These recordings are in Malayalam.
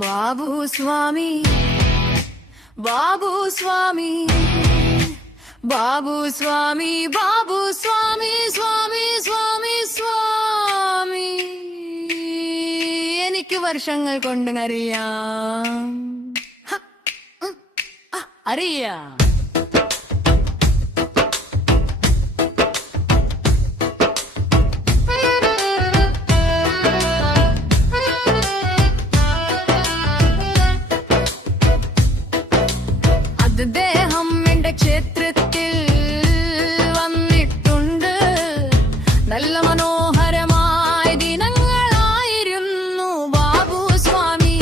ബാബു സ്വാമി ബാബു സ്വാമി ബാബു സ്വാമി ബാബു സ്വാമി സ്വാമി സ്വാമി സ്വാമി എനിക്ക് വർഷങ്ങൾ കൊണ്ട് അറിയാം അറിയാം അദ്ദേഹം എന്റെ ക്ഷേത്രത്തിൽ വന്നിട്ടുണ്ട്. നല്ല മനോഹരമായ ദിനങ്ങളായിരുന്നു. ബാബു സ്വാമി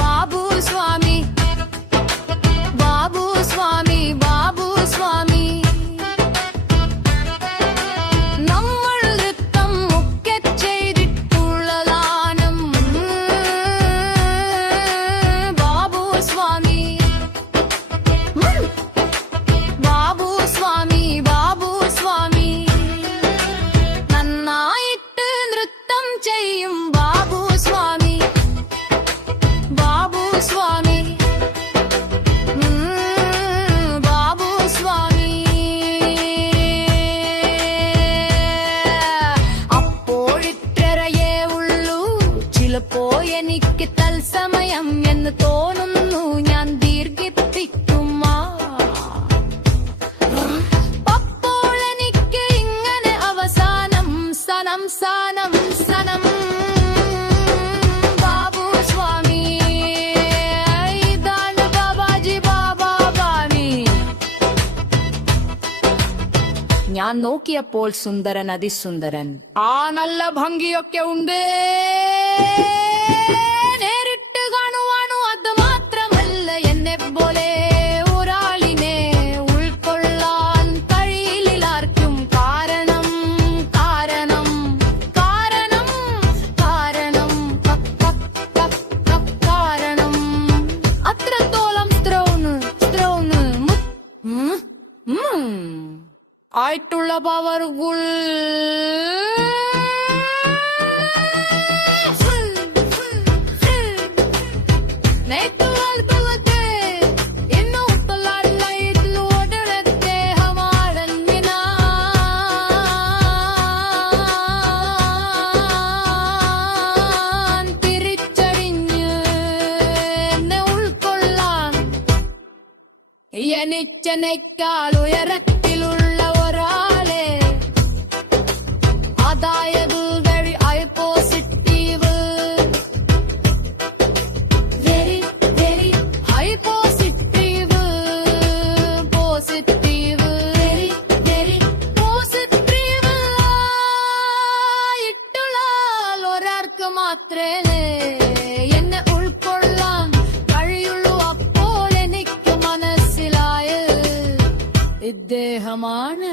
ബാബു സ്വാമി ബാബു സ്വാമി ബാബു സ്വാമി നമ്മൾ നൃത്തം ഒക്കെ ചെയ്തിട്ടുള്ളതാണ്. ബാബു സ്വാമി ബാബു സ്വാമി ബാബു സ്വാമി നന്നായിട്ട് നൃത്തം ചെയ്യും. ബാബു സ്വാമി ബാബു സ്വാമി ബാബു സ്വാമി അപ്പോഴിത്രയേ ഉള്ളൂ. ചിലപ്പോ എനിക്ക് തത്സമയം എന്ന് തോന്നുന്നു. ഞാൻ ദീർഘിപ്പിക്കുമാ. അപ്പോൾ എനിക്ക് ഇങ്ങനെ അവസാനം സനം സനം സനം. ബാബു സ്വാമി ഇതാണ് ബാബാജി ബാബാ ബാബി. ഞാൻ നോക്കിയപ്പോൾ സുന്ദരൻ അതിസുന്ദരൻ. ആ നല്ല ഭംഗിയൊക്കെ ഉണ്ട്. നേരിട്ട് കാണുവാനോ അത് മാത്രമല്ല, എന്നെ പോലെ ഒരാളിനെ ഉൾക്കൊള്ളാൻ കഴിയില്ലാർക്കും. കാരണം കാരണം കാരണം കാരണം കാരണം അത്രത്തോളം സ്ത്രോന്ന് ആയിട്ടുള്ള പവറുകൾ. എനിക്കെക്കാൾ ഉയരത്തിലുള്ള ഒരാളെ, അതായത് very high positive, very very high positive, positive very very positive ആയിട്ടുള്ള ഒരാൾക്ക് മാത്രമേ എന്നെ ഉൾക്കൊള്ളാൻ കഴിയുള്ളൂ. അപ്പോൾ എനിക്ക് മനസ്സിലായ ഇദ്ദേഹമാണ്